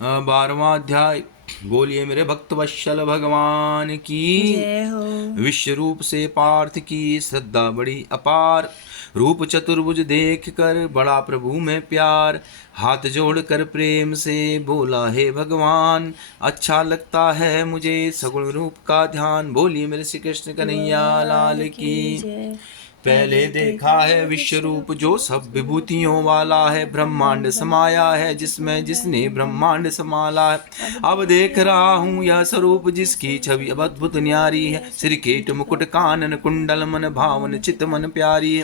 12वां अध्याय। बोलिए मेरे भक्त वत्सल भगवान की जय हो। विश्व रूप से पार्थ की श्रद्धा बड़ी अपार, रूप चतुर्भुज देख कर बड़ा प्रभु में प्यार, हाथ जोड़ कर प्रेम से बोला हे भगवान, अच्छा लगता है मुझे सगुण रूप का ध्यान। बोलिए मेरे श्री कृष्ण कन्हैया लाल की। जय। पहले देखा है विश्व रूप जो सब विभूतियों वाला है, ब्रह्मांड समाया है जिसमें जिसने ब्रह्मांड संभाला है। अब देख रहा हूँ यह स्वरूप जिसकी छवि अब अद्भुत न्यारी है, श्री कीट मुकुट कानन कुंडल मन भावन चित मन प्यारी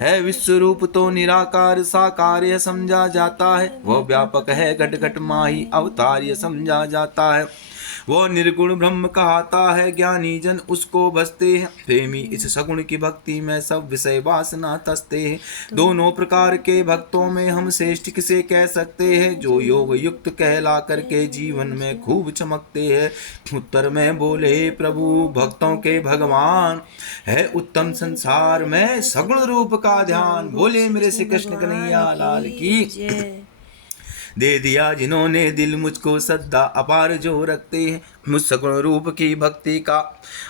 है विश्व रूप तो निराकार साकार यह समझा जाता है, वह व्यापक है घट घट माही अवतार यह समझा जाता है। वो निर्गुण ब्रह्म कहता है ज्ञानी जन उसको भजते हैं, प्रेमी इस सगुण की भक्ति में सब विषय वासना तसते हैं। दोनों प्रकार के भक्तों में हम श्रेष्ठ किसे कह सकते हैं, जो योग युक्त कहला करके जीवन में खूब चमकते हैं। उत्तर में बोले प्रभु भक्तों के भगवान है उत्तम संसार में सगुण रूप का ध्यान। बोले मेरे श्री कृष्ण कन्हैया लाल की। दे दिया जिन्होंने दिल मुझको सद्दा अपार जो रखते हैं, मुझ सगुण रूप की भक्ति का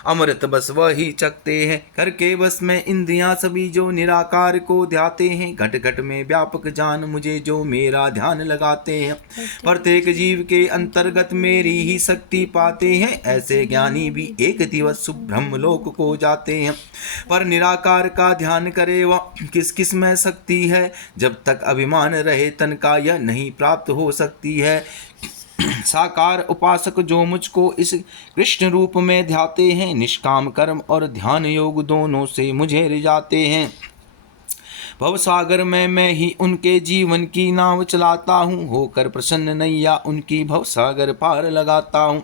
अमृत बस वही चखते हैं। करके बस में इंद्रियां सभी जो निराकार को ध्याते हैं, घट घट में व्यापक जान मुझे जो मेरा ध्यान लगाते हैं। प्रत्येक जीव के अंतर्गत मेरी ही शक्ति पाते हैं, ऐसे ज्ञानी भी एक दिवस ब्रह्म लोक को जाते हैं। पर निराकार का ध्यान करे वह किस किस में शक्ति है, जब तक अभिमान रहे तन का यह नहीं प्राप्त हो सकती है। साकार उपासक जो मुझको इस कृष्ण रूप में ध्याते हैं, निष्काम कर्म और ध्यान योग दोनों से मुझे रिझाते हैं। भवसागर में मैं ही उनके जीवन की नाव चलाता हूँ, होकर प्रसन्न नैया उनकी भवसागर पार लगाता हूँ।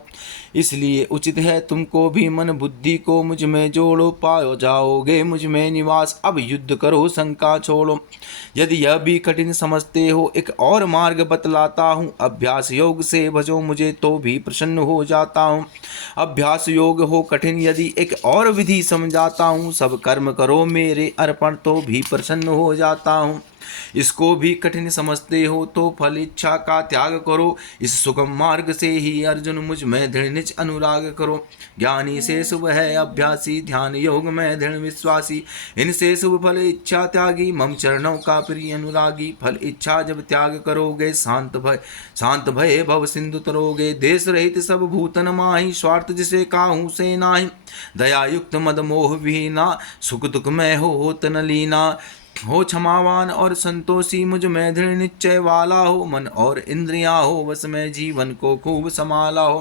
इसलिए उचित है तुमको भी मन बुद्धि को मुझ में जोड़ो, पाओ जाओगे मुझ में निवास। अब युद्ध करो शंका छोड़ो, यदि यह भी कठिन समझते हो एक और मार्ग बतलाता हूँ। अभ्यास योग से भजो मुझे तो भी प्रसन्न हो जाता हूँ। अभ्यास योग हो कठिन यदि एक और विधि समझाता हूँ, सब कर्म करो मेरे अर्पण तो भी प्रसन्न हो जाता हूँ। इसको भी कठिन समझते हो तो फल इच्छा का त्याग करो, इस सुगम मार्ग से ही अर्जुन मुझ में दृढ़ निज अनुराग करो। ज्ञानी से शुभ है अभ्यासी ध्यान योग में दृढ़ विश्वासी, इनसे शुभ फल इच्छा त्यागी मम चरणों का प्रिय अनुरागी। फल इच्छा जब त्याग करोगे शांत भय भव सिंधु तरोगे। देश रहित सब भूतन माही, स्वार्थ जिसे काहू से नाही। दया युक्त मद मोह विहीना, सुख दुख में होत न लीना। हो क्षमावान और संतोषी मुझ में दृढ़ निश्चय वाला हो, मन और इंद्रियां हो वश में जीवन को खूब संभाला हो।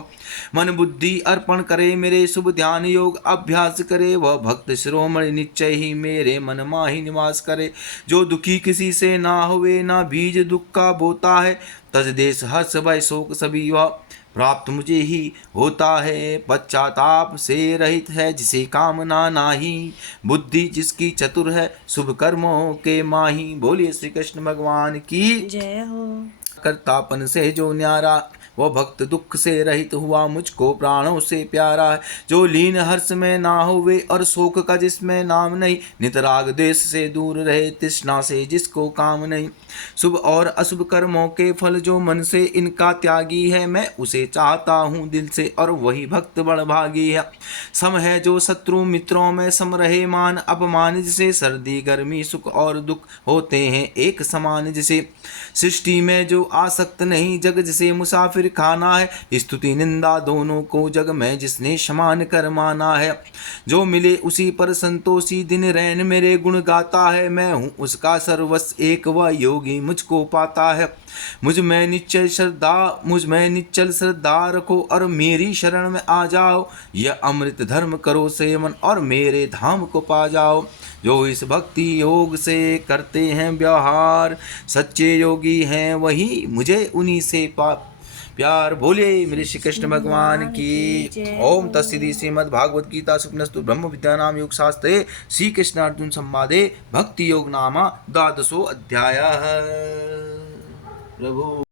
मन बुद्धि अर्पण करे मेरे शुभ ध्यान योग अभ्यास करे, वह भक्त शिरोमणि निश्चय ही मेरे मन माही निवास करे। जो दुखी किसी से ना हुए ना बीज दुख का बोता है, तज देश हर्ष भय शोक सभी वह प्राप्त मुझे ही होता है। पश्चाताप से रहित है जिसे कामना नाही, बुद्धि जिसकी चतुर है शुभ कर्मों के माही। बोलिए श्री कृष्ण भगवान की जय हो। कर्तापन से जो न्यारा, वह भक्त दुख से रहित हुआ मुझको प्राणों से प्यारा है। जो लीन हर्ष में ना हुए और शोक का जिसमें नाम नहीं, नितराग देश से दूर रहे तृष्णा से जिसको काम नहीं। शुभ और अशुभ कर्मों के फल जो मन से इनका त्यागी है, मैं उसे चाहता हूँ दिल से और वही भक्त बड़भागी है। सम है जो शत्रु मित्रों में सम रहे मान अपमान, जिसे सर्दी गर्मी सुख और दुख होते हैं एक समान। जिसे सृष्टि में जो आसक्त नहीं, जग जिसे मुसाफिर खाना है। स्तुति निंदा दोनों को जग में जिसने समान कर माना है। जो मिले उसी पर संतोषी दिन रैन मेरे गुण गाता है। मैं हूँ उसका सर्वस्व एक वह योगी मुझको पाता है। मुझ में निश्चल श्रद्धा रखो और मेरी शरण में आ जाओ। यह अमृत धर्म करो सेवन और मेरे धाम को पा जाओ। जो इस भक्ति योग से करते हैं व्यवहार, सच्चे योगी हैं वही मुझे उन्हीं से प्यार। बोले मेरे श्री कृष्ण भगवान की। ओम तत्सदिति श्रीमद् भागवत गीता सुपनस्तु ब्रह्म विद्या नाम योग शास्त्रे श्री कृष्ण अर्जुन संवादे भक्ति योग नामा द्वादशो अध्यायः। प्रभु